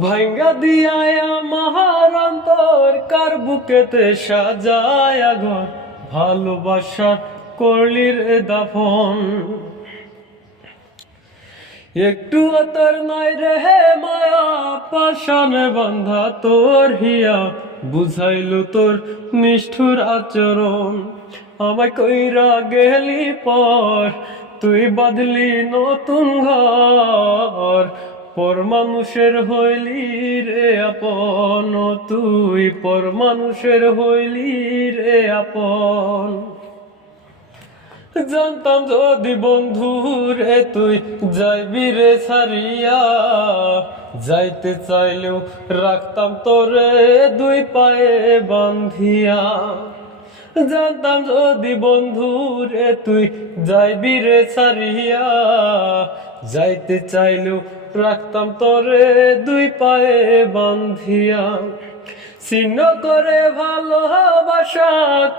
ভাঙ্গা দিয়ায়া আমার অন্তর কার বুকেতে সাজায়া ঘর ভালোবাসা করলি রে দাফন। একটু আতর নাই রে মায়া পাশানে বান্ধা তোর হিয়া বুঝাইল তোর নিষ্ঠুর আচরণ। আমায় কইরা গেলি পর তুই বাঁধলি নতুন ঘর, পর মানুষের হইলি রে আপন, তুই পর মানুষের হইলি রে আপন। জানতাম যদি বন্ধু রে তুই যাইবি রে ছাড়িয়া, যাইতে চাইলেও রাখতাম তোরে দুই পায়ে বান্ধিয়া। জানতাম যদি বন্ধু রে তুই যাইবি রে ছাড়িয়া, যাইতে চাইলেও রাখতাম তোরে দুই পায়ে বান্ধিয়া। ছিন্ন করে ভালোবাসা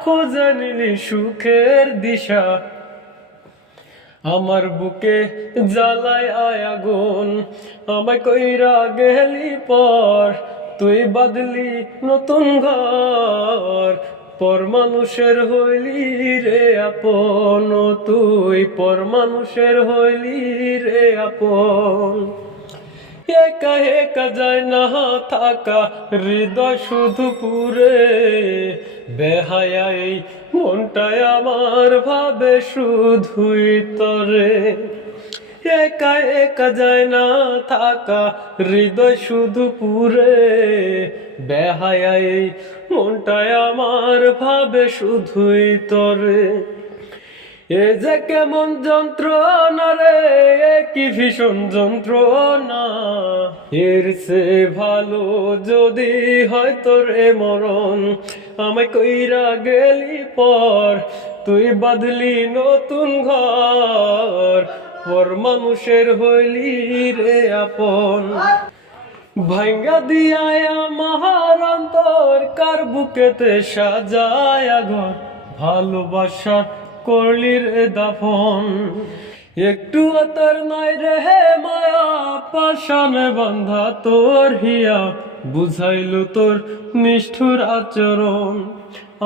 খুঁজে নিলি সুখের দিশা, আমার বুকে জ্বালায় আগুন। আমায় কইরা গেলি পর তুই বাঁধলি নতুন ঘর, পর মানুষের হইলি রে আপন, তুই পর মানুষের হইলি রে আপন। একা একা যায় না থাকা হৃদয় শুধু পুরে, বেহায়া এই মনটায় আমার ভাবে শুধুই তরে। একা একা যায় না থাকা হৃদয় শুধু পুরে, বেহায়া এই মনটায় আমার ভাবে শুধুই তরে। এ যে কেমন যন্ত্রণা রে, কি ভীষণ যন্ত্রণা, এর সে ভালো যদি হয় তোর এ মরণ। আমায় কইরা গেলি পর তুই বাঁধলি নতুন ঘর, পর মানুষের হইলি রে আপন। ভাঙ্গা দিয়ায়া আমার অন্তর কার বুকেতে সাজায়া ঘর ভালোবাসা করলি রে দাফন। একটু আতর নাই রে মায়া পাশানে বান্ধা তোর হিয়া বুঝাইল তোর নিষ্ঠুর আচরণ।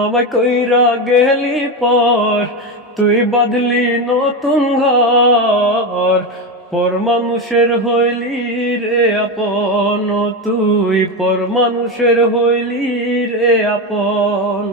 আমায় কইরা গেলি পর তুই বাঁধলি নতুন ঘর, পর মানুষের হইলি রে আপন, তুই পর মানুষের হইলি রে আপন।